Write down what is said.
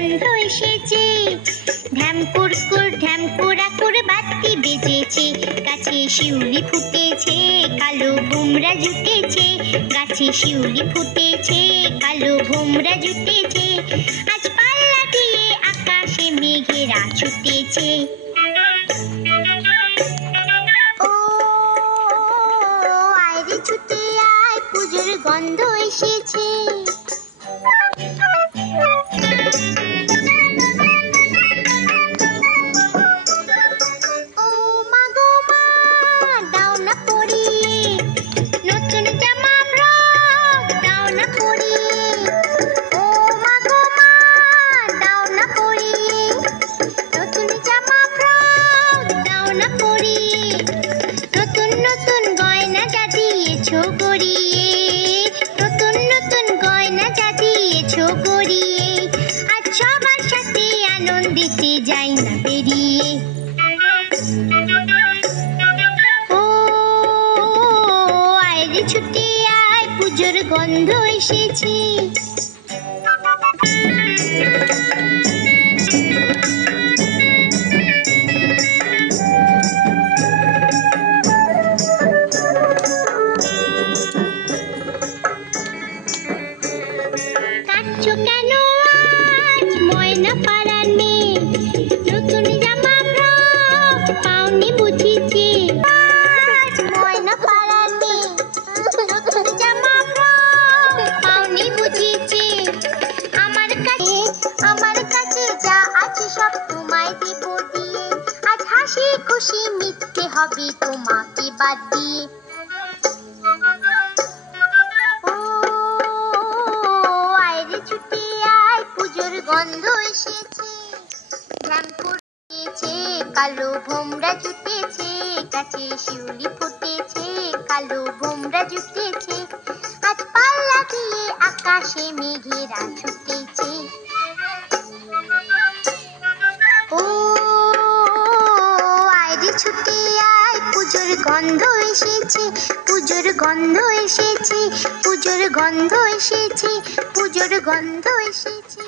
গন্ধ এসেছে। ঢ্যামকুরকুর ঢ্যামকুরাকুর বাতি বেজেছে, গাছে শিউলি ফুটেছে, কালো ভোমরা জুটেছে। গাছে শিউলি ফুটেছে, কালো ভোমরা জুটেছে। আজ পাল্লা দিয়ে আকাশে মেঘেরা ছুটেছে। ও আয় রে ছুটে আয়, পুজোর গন্ধ এসেছে। যাই না বেরিয়ে। ও আয় রে ছুটে আয়, পুজোর গন্ধ এসেছে। কাঁদছো কেন আজ ময়না পাড়ার মেয়ে? নতুন জামা ফ্রক পাওনি বুঝিছি। আজ ময়না পাড়ার মেয়ে, নতুন জামা ফ্রক পাওনি বুঝিছি। আমার কাছে যা আছে সব তোমায় দেব দিয়ে। আজ হাসি খুশি মিথ্যে হবে তোমাকে বাদ দিয়ে। ও আয় রে ছুটে আয়, পুজোর গন্ধ এসেছে। ফুটেছে, কালো ভোমরা জুটেছে, গাছে শিউলি ফুটেছে, কালো ভোমরা জুটেছে। আজ পাল্লা দিয়ে আকাশে মেঘেরা ছুটেছে। ও আয় রে ছুটে আয়, পুজোর গন্ধ এসেছে। পুজোর গন্ধ এসেছে, পুজোর গন্ধ এসেছে, পুজোর গন্ধ এসেছে।